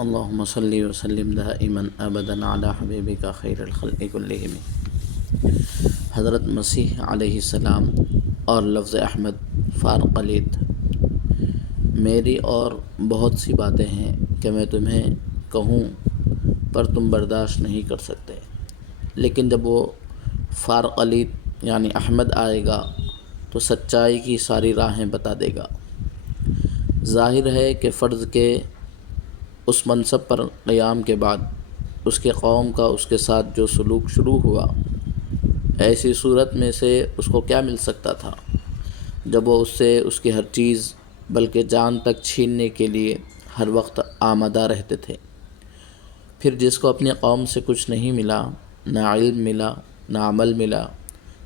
اللہم صلی وسلم دائما ابدا علی حبیبک خیر الخلق کلہم۔ حضرت مسیح علیہ السلام اور لفظ احمد فارقلیت۔ میری اور بہت سی باتیں ہیں کہ میں تمہیں کہوں پر تم برداشت نہیں کر سکتے، لیکن جب وہ فارقلیت یعنی احمد آئے گا تو سچائی کی ساری راہیں بتا دے گا۔ ظاہر ہے کہ فرض کے اس منصب پر قیام کے بعد اس کے قوم کا اس کے ساتھ جو سلوک شروع ہوا، ایسی صورت میں سے اس کو کیا مل سکتا تھا جب وہ اس سے اس کی ہر چیز بلکہ جان تک چھیننے کے لیے ہر وقت آمادہ رہتے تھے۔ پھر جس کو اپنی قوم سے کچھ نہیں ملا، نہ علم ملا نہ عمل ملا،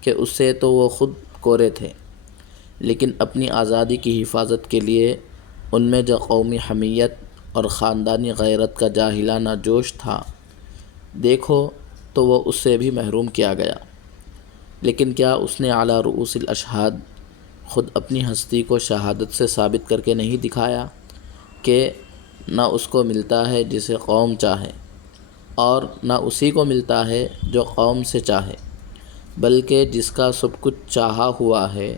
کہ اس سے تو وہ خود کورے تھے، لیکن اپنی آزادی کی حفاظت کے لیے ان میں جو قومی حمیت اور خاندانی غیرت کا جاہلانہ جوش تھا، دیکھو تو وہ اس سے بھی محروم کیا گیا۔ لیکن کیا اس نے اعلیٰ رؤوس الاشہاد خود اپنی ہستی کو شہادت سے ثابت کر کے نہیں دکھایا کہ نہ اس کو ملتا ہے جسے قوم چاہے، اور نہ اسی کو ملتا ہے جو قوم سے چاہے، بلکہ جس کا سب کچھ چاہا ہوا ہے،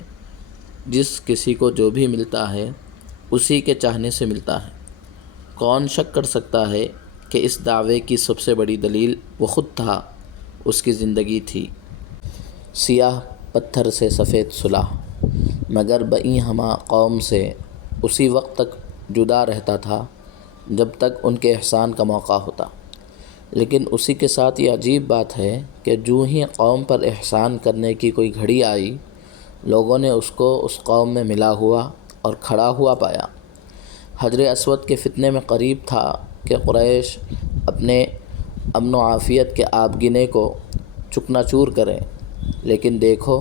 جس کسی کو جو بھی ملتا ہے اسی کے چاہنے سے ملتا ہے؟ کون شک کر سکتا ہے کہ اس دعوے کی سب سے بڑی دلیل وہ خود تھا، اس کی زندگی تھی۔ سیاہ پتھر سے سفید صلح، مگر بئیں ہمہ قوم سے اسی وقت تک جدا رہتا تھا جب تک ان کے احسان کا موقع ہوتا۔ لیکن اسی کے ساتھ یہ عجیب بات ہے کہ جو ہی قوم پر احسان کرنے کی کوئی گھڑی آئی، لوگوں نے اس کو اس قوم میں ملا ہوا اور کھڑا ہوا پایا۔ حجر اسود کے فتنے میں قریب تھا کہ قریش اپنے امن و عافیت کے آبگینے کو چکنا چور کریں، لیکن دیکھو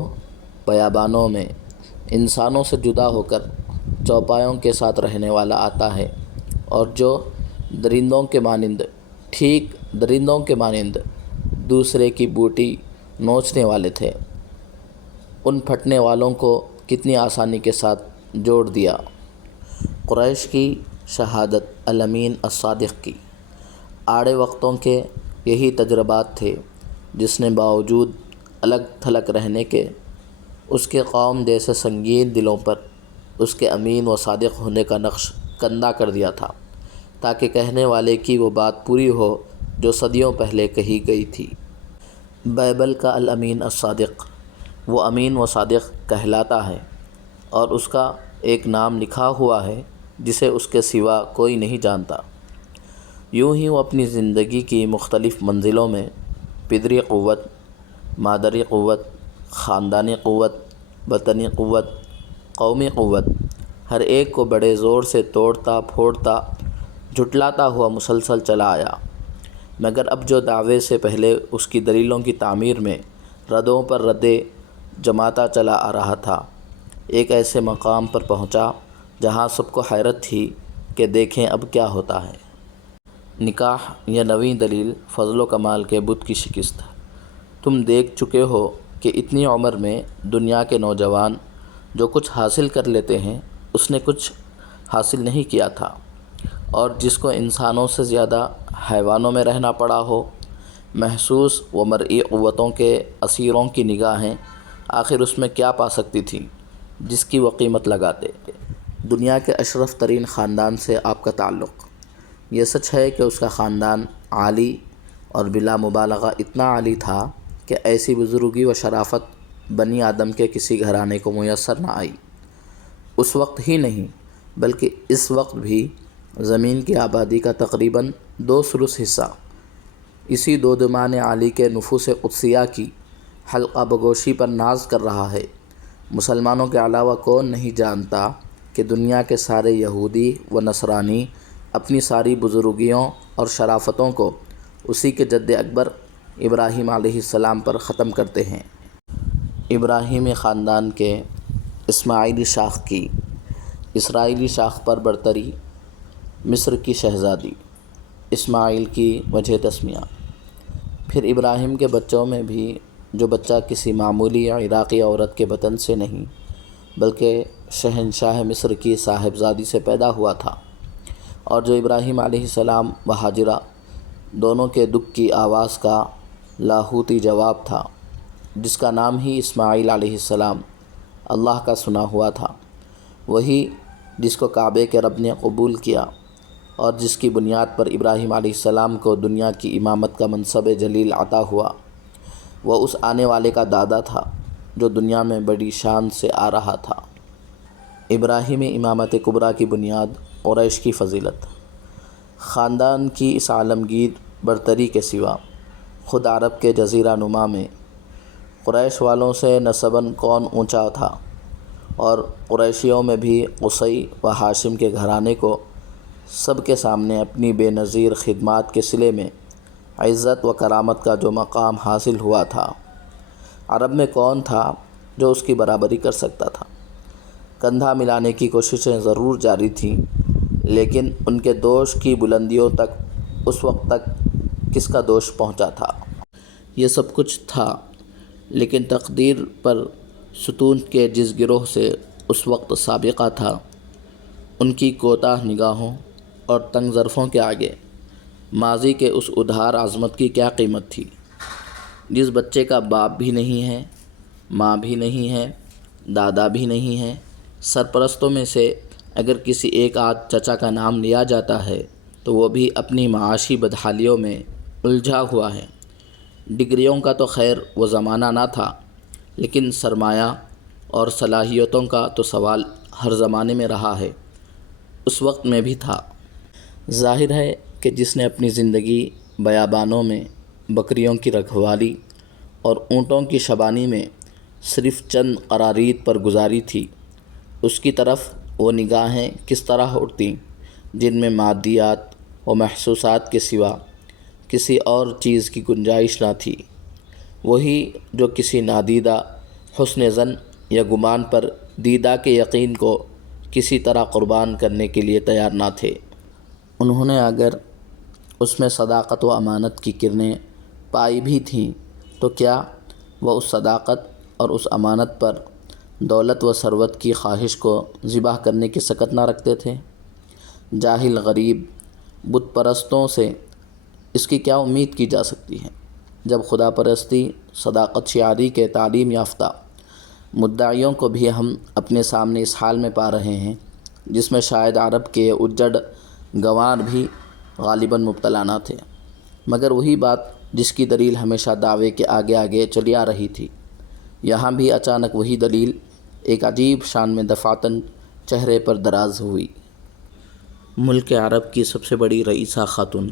بیابانوں میں انسانوں سے جدا ہو کر چوپایوں کے ساتھ رہنے والا آتا ہے، اور جو درندوں کے مانند ٹھیک درندوں کے مانند دوسرے کی بوٹی نوچنے والے تھے، ان پھٹنے والوں کو کتنی آسانی کے ساتھ جوڑ دیا۔ قریش کی شہادت الامین الصادق کی آڑے وقتوں کے یہی تجربات تھے جس نے باوجود الگ تھلگ رہنے کے اس کے قوم جیسے سنگین دلوں پر اس کے امین و صادق ہونے کا نقش کندہ کر دیا تھا، تاکہ کہنے والے کی وہ بات پوری ہو جو صدیوں پہلے کہی گئی تھی۔ بائبل کا الامین الصادق وہ امین و صادق کہلاتا ہے، اور اس کا ایک نام لکھا ہوا ہے جسے اس کے سوا کوئی نہیں جانتا۔ یوں ہی وہ اپنی زندگی کی مختلف منزلوں میں پدری قوت، مادری قوت، خاندانی قوت، وطنی قوت، قومی قوت، ہر ایک کو بڑے زور سے توڑتا پھوڑتا جھٹلاتا ہوا مسلسل چلا آیا، مگر اب جو دعوے سے پہلے اس کی دلیلوں کی تعمیر میں ردوں پر ردیں جماتا چلا آ رہا تھا، ایک ایسے مقام پر پہنچا جہاں سب کو حیرت تھی کہ دیکھیں اب کیا ہوتا ہے۔ نکاح یا نویں دلیل فضل و کمال کے بت کی شکست۔ تم دیکھ چکے ہو کہ اتنی عمر میں دنیا کے نوجوان جو کچھ حاصل کر لیتے ہیں اس نے کچھ حاصل نہیں کیا تھا، اور جس کو انسانوں سے زیادہ حیوانوں میں رہنا پڑا ہو، محسوس و مرئی قوتوں کے اسیروں کی نگاہیں آخر اس میں کیا پا سکتی تھیں جس کی وہ قیمت لگاتے۔ دنیا کے اشرف ترین خاندان سے آپ کا تعلق، یہ سچ ہے کہ اس کا خاندان عالی اور بلا مبالغہ اتنا عالی تھا کہ ایسی بزرگی و شرافت بنی آدم کے کسی گھرانے کو میسر نہ آئی۔ اس وقت ہی نہیں بلکہ اس وقت بھی زمین کی آبادی کا تقریباً 2/3 حصہ اسی دودمان عالی کے نفوس قدسیہ کی حلقہ بگوشی پر ناز کر رہا ہے۔ مسلمانوں کے علاوہ کون نہیں جانتا کہ دنیا کے سارے یہودی و نصرانی اپنی ساری بزرگیوں اور شرافتوں کو اسی کے جد اکبر ابراہیم علیہ السلام پر ختم کرتے ہیں۔ ابراہیمی خاندان کے اسماعیلی شاخ کی اسرائیلی شاخ پر برتری، مصر کی شہزادی اسماعیل کی وجہ تسمیہ۔ پھر ابراہیم کے بچوں میں بھی جو بچہ کسی معمولی عراقی عورت کے بطن سے نہیں بلکہ شہنشاہ مصر کی صاحبزادی سے پیدا ہوا تھا، اور جو ابراہیم علیہ السلام و ہاجرہ دونوں کے دکھ کی آواز کا لاہوتی جواب تھا، جس کا نام ہی اسماعیل علیہ السلام اللہ کا سنا ہوا تھا، وہی جس کو کعبے کے رب نے قبول کیا اور جس کی بنیاد پر ابراہیم علیہ السلام کو دنیا کی امامت کا منصب جلیل عطا ہوا، وہ اس آنے والے کا دادا تھا جو دنیا میں بڑی شان سے آ رہا تھا۔ ابراہیمی امامت کبریٰ کی بنیاد قریش کی فضیلت۔ خاندان کی اس عالمگیر برتری کے سوا خود عرب کے جزیرہ نما میں قریش والوں سے نسباً کون اونچا تھا، اور قریشیوں میں بھی قصی و ہاشم کے گھرانے کو سب کے سامنے اپنی بے نظیر خدمات کے صلے میں عزت و کرامت کا جو مقام حاصل ہوا تھا، عرب میں کون تھا جو اس کی برابری کر سکتا تھا؟ کندھا ملانے کی کوششیں ضرور جاری تھیں، لیکن ان کے دوش کی بلندیوں تک اس وقت تک کس کا دوش پہنچا تھا؟ یہ سب کچھ تھا، لیکن تقدیر پر ستون کے جس گروہ سے اس وقت سابقہ تھا، ان کی کوتاہ نگاہوں اور تنگ ظرفوں کے آگے ماضی کے اس ادھار عظمت کی کیا قیمت تھی؟ جس بچے کا باپ بھی نہیں ہے، ماں بھی نہیں ہے، دادا بھی نہیں ہے، سرپرستوں میں سے اگر کسی ایک آدھ چچا کا نام لیا جاتا ہے تو وہ بھی اپنی معاشی بدحالیوں میں الجھا ہوا ہے۔ ڈگریوں کا تو خیر وہ زمانہ نہ تھا، لیکن سرمایہ اور صلاحیتوں کا تو سوال ہر زمانے میں رہا ہے، اس وقت میں بھی تھا۔ ظاہر ہے کہ جس نے اپنی زندگی بیابانوں میں بکریوں کی رکھوالی اور اونٹوں کی شبانی میں صرف چند قرارید پر گزاری تھی، اس کی طرف وہ نگاہیں کس طرح اٹھتیں جن میں مادیات و محسوسات کے سوا کسی اور چیز کی گنجائش نہ تھی؟ وہی جو کسی نادیدہ حسن ظن یا گمان پر دیدہ کے یقین کو کسی طرح قربان کرنے کے لیے تیار نہ تھے۔ انہوں نے اگر اس میں صداقت و امانت کی کرنیں پائی بھی تھیں تو کیا وہ اس صداقت اور اس امانت پر دولت و ثروت کی خواہش کو ذبح کرنے کی سکت نہ رکھتے تھے؟ جاہل غریب بت پرستوں سے اس کی کیا امید کی جا سکتی ہے، جب خدا پرستی صداقت شعاری کے تعلیم یافتہ مدعیوں کو بھی ہم اپنے سامنے اس حال میں پا رہے ہیں جس میں شاید عرب کے اجڑ گنوار بھی غالباً مبتلا نہ تھے، مگر وہی بات جس کی دلیل ہمیشہ دعوے کے آگے آگے چلی آ رہی تھی، یہاں بھی اچانک وہی دلیل ایک عجیب شان میں دفعتاً چہرے پر دراز ہوئی۔ ملک عرب کی سب سے بڑی رئیسہ خاتون،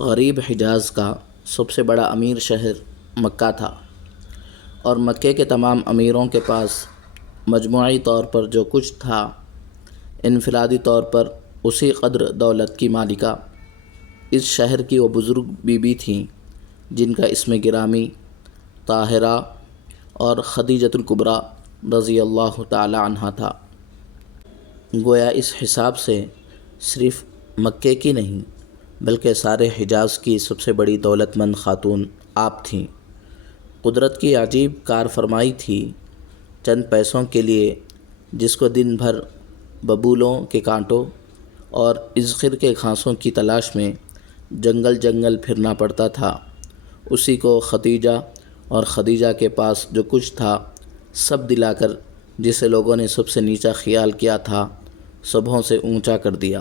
غریب حجاز کا سب سے بڑا امیر شہر مکہ تھا، اور مکے کے تمام امیروں کے پاس مجموعی طور پر جو کچھ تھا، انفرادی طور پر اسی قدر دولت کی مالکہ اس شہر کی وہ بزرگ بی بی تھیں جن کا اسم گرامی طاہرہ اور خدیجۃ الکبریٰ رضی اللہ تعالی عنہا تھا۔ گویا اس حساب سے صرف مکے کی نہیں بلکہ سارے حجاز کی سب سے بڑی دولت مند خاتون آپ تھیں۔ قدرت کی عجیب کار فرمائی تھی، چند پیسوں کے لیے جس کو دن بھر ببولوں کے کانٹوں اور اذخر کے گھاسوں کی تلاش میں جنگل جنگل پھرنا پڑتا تھا، اسی کو ختیجہ اور خدیجہ کے پاس جو کچھ تھا سب دلا کر جسے لوگوں نے سب سے نیچا خیال کیا تھا سبھوں سے اونچا کر دیا،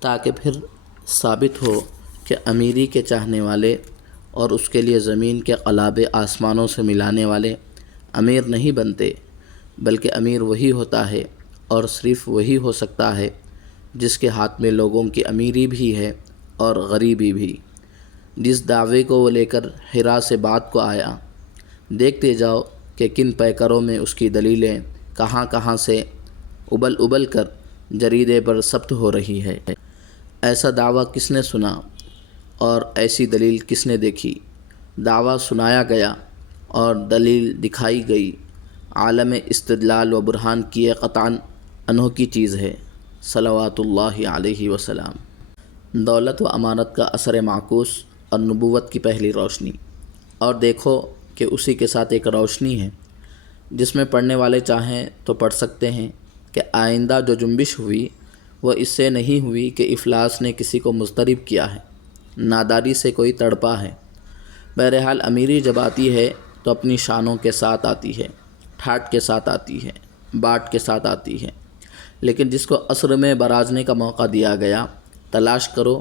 تاکہ پھر ثابت ہو کہ امیری کے چاہنے والے اور اس کے لیے زمین کے قلابے آسمانوں سے ملانے والے امیر نہیں بنتے، بلکہ امیر وہی ہوتا ہے اور صرف وہی ہو سکتا ہے جس کے ہاتھ میں لوگوں کی امیری بھی ہے اور غریبی بھی۔ جس دعوے کو وہ لے کر حرا سے بات کو آیا، دیکھتے جاؤ کہ کن پیکروں میں اس کی دلیلیں کہاں کہاں سے ابل کر جریدے پر ثبت ہو رہی ہے۔ ایسا دعویٰ کس نے سنا اور ایسی دلیل کس نے دیکھی؟ دعویٰ سنایا گیا اور دلیل دکھائی گئی، عالم استدلال و برہان کی یہ قطعاً انوکھی چیز ہے، صلوات اللہ علیہ وسلم۔ دولت و امانت کا اثر معکوس اور نبوت کی پہلی روشنی، اور دیکھو کہ اسی کے ساتھ ایک روشنی ہے جس میں پڑھنے والے چاہیں تو پڑھ سکتے ہیں کہ آئندہ جو جنبش ہوئی وہ اس سے نہیں ہوئی کہ افلاس نے کسی کو مضطرب کیا ہے، ناداری سے کوئی تڑپا ہے۔ بہرحال امیری جب آتی ہے تو اپنی شانوں کے ساتھ آتی ہے، ٹھاٹ کے ساتھ آتی ہے، باٹ کے ساتھ آتی ہے، لیکن جس کو عصر میں براجنے کا موقع دیا گیا، تلاش کرو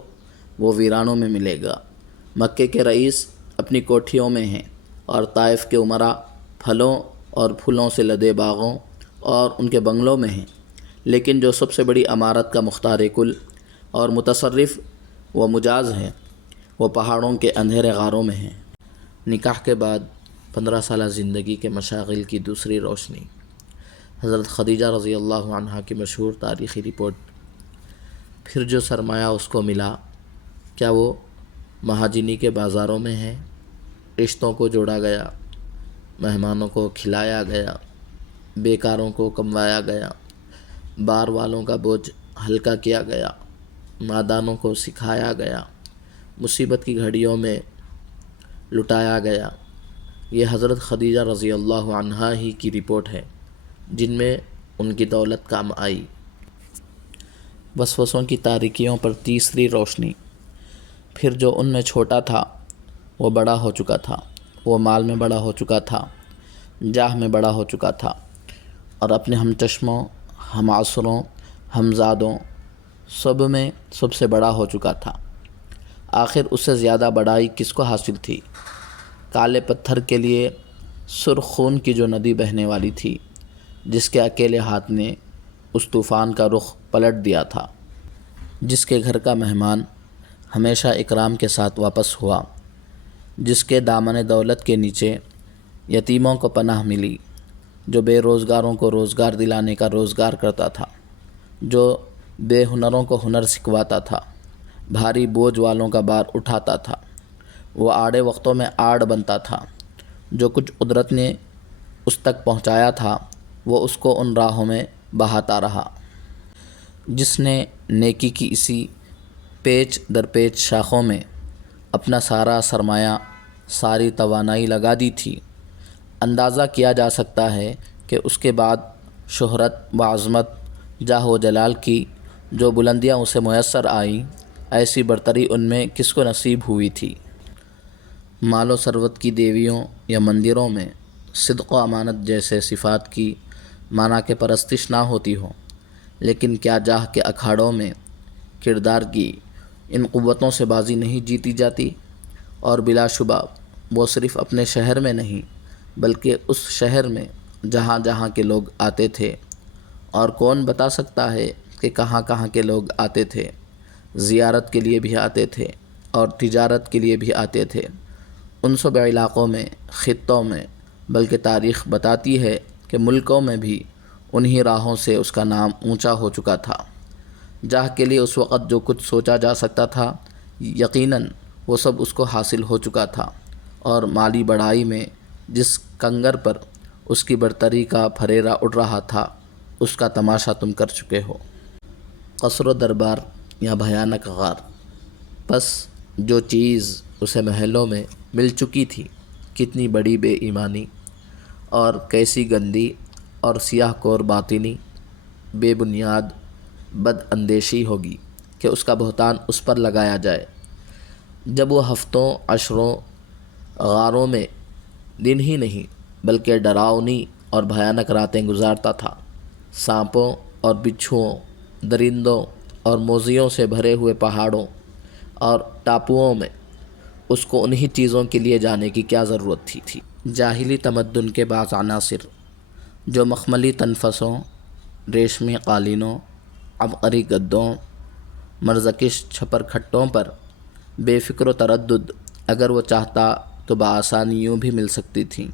وہ ویرانوں میں ملے گا۔ مکے کے رئیس اپنی کوٹھیوں میں ہیں اور طائف کے امراء پھلوں اور پھولوں سے لدے باغوں اور ان کے بنگلوں میں ہیں، لیکن جو سب سے بڑی عمارت کا مختار کل اور متصرف و مجاز ہے وہ پہاڑوں کے اندھیرے غاروں میں ہیں۔ نکاح کے بعد 15 سالہ زندگی کے مشاغل کی دوسری روشنی۔ حضرت خدیجہ رضی اللہ عنہا کی مشہور تاریخی رپورٹ۔ پھر جو سرمایہ اس کو ملا، کیا وہ مہاجنی کے بازاروں میں ہے؟ رشتوں کو جوڑا گیا، مہمانوں کو کھلایا گیا، بیکاروں کو کموایا گیا، بار والوں کا بوجھ ہلکا کیا گیا، نادانوں کو سکھایا گیا، مصیبت کی گھڑیوں میں لٹایا گیا۔ یہ حضرت خدیجہ رضی اللہ عنہا ہی کی رپورٹ ہے جن میں ان کی دولت کام آئی۔ وسوسوں کی تاریکیوں پر تیسری روشنی۔ پھر جو ان میں چھوٹا تھا وہ بڑا ہو چکا تھا، وہ مال میں بڑا ہو چکا تھا، جاہ میں بڑا ہو چکا تھا، اور اپنے ہم چشموں، ہم عصروں، ہمزادوں سب میں سب سے بڑا ہو چکا تھا۔ آخر اس سے زیادہ بڑائی کس کو حاصل تھی؟ کالے پتھر کے لیے سرخ خون کی جو ندی بہنے والی تھی، جس کے اکیلے ہاتھ نے اس طوفان کا رخ پلٹ دیا تھا، جس کے گھر کا مہمان ہمیشہ اکرام کے ساتھ واپس ہوا، جس کے دامن دولت کے نیچے یتیموں کو پناہ ملی، جو بے روزگاروں کو روزگار دلانے کا روزگار کرتا تھا، جو بے ہنروں کو ہنر سکھواتا تھا، بھاری بوجھ والوں کا بار اٹھاتا تھا، وہ آڑے وقتوں میں آڑ بنتا تھا، جو کچھ قدرت نے اس تک پہنچایا تھا وہ اس کو ان راہوں میں بہاتا رہا، جس نے نیکی کی اسی پیچ در پیچ شاخوں میں اپنا سارا سرمایہ، ساری توانائی لگا دی تھی۔ اندازہ کیا جا سکتا ہے کہ اس کے بعد شہرت و عظمت، جاہ و جلال کی جو بلندیاں اسے میسر آئیں، ایسی برتری ان میں کس کو نصیب ہوئی تھی۔ مال و ثروت کی دیویوں یا مندروں میں صدق و امانت جیسے صفات کی مانا کہ پرستش نہ ہوتی ہو، لیکن کیا جاہ کے اکھاڑوں میں کردار کی ان قوتوں سے بازی نہیں جیتی جاتی؟ اور بلا شبہ وہ صرف اپنے شہر میں نہیں بلکہ اس شہر میں جہاں جہاں کے لوگ آتے تھے، اور کون بتا سکتا ہے کہ کہاں کہاں کے لوگ آتے تھے، زیارت کے لیے بھی آتے تھے اور تجارت کے لیے بھی آتے تھے۔ ان سب علاقوں میں، خطوں میں، بلکہ تاریخ بتاتی ہے کہ ملکوں میں بھی انہی راہوں سے اس کا نام اونچا ہو چکا تھا۔ جاہ کے لیے اس وقت جو کچھ سوچا جا سکتا تھا، یقیناً وہ سب اس کو حاصل ہو چکا تھا، اور مالی بڑائی میں جس کنگر پر اس کی برتری کا پھریرا اڑ رہا تھا، اس کا تماشا تم کر چکے ہو۔ قصر و دربار یا بھیانک غار۔ پس جو چیز اسے محلوں میں مل چکی تھی، کتنی بڑی بے ایمانی اور کیسی گندی اور سیاہ کور باطنی، بے بنیاد بد اندیشی ہوگی کہ اس کا بہتان اس پر لگایا جائے، جب وہ ہفتوں، عشروں غاروں میں دن ہی نہیں بلکہ ڈراؤنی اور بھیانک راتیں گزارتا تھا، سانپوں اور بچھوؤں، درندوں اور موذیوں سے بھرے ہوئے پہاڑوں اور ٹاپوؤں میں۔ اس کو انہی چیزوں کے لیے جانے کی کیا ضرورت تھی؟ جاہلی تمدن کے بعض عناصر جو مخملی تنفسوں، ریشمی قالینوں، عبقری گدوں، مرزکش چھپر کھٹوں پر بے فکر و تردد اگر وہ چاہتا تو بآسانی یوں بھی مل سکتی تھیں،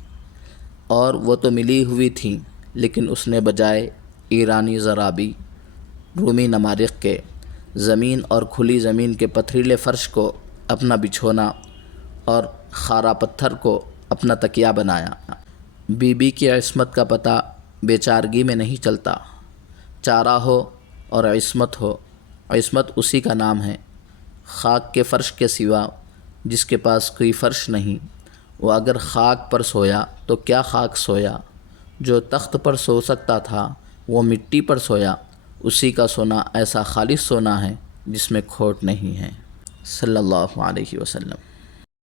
اور وہ تو ملی ہوئی تھیں، لیکن اس نے بجائے ایرانی زرابی، رومی نمارق کے، زمین اور کھلی زمین کے پتھریلے فرش کو اپنا بچھونا اور خارا پتھر کو اپنا تکیہ بنایا۔ بی بی کی عصمت کا پتہ بے چارگی میں نہیں چلتا۔ چارہ ہو اور عصمت ہو، عصمت اسی کا نام ہے۔ خاک کے فرش کے سوا جس کے پاس کوئی فرش نہیں، وہ اگر خاک پر سویا تو کیا خاک سویا؟ جو تخت پر سو سکتا تھا وہ مٹی پر سویا، اسی کا سونا ایسا خالص سونا ہے جس میں کھوٹ نہیں ہے، صلی اللہ علیہ وسلم۔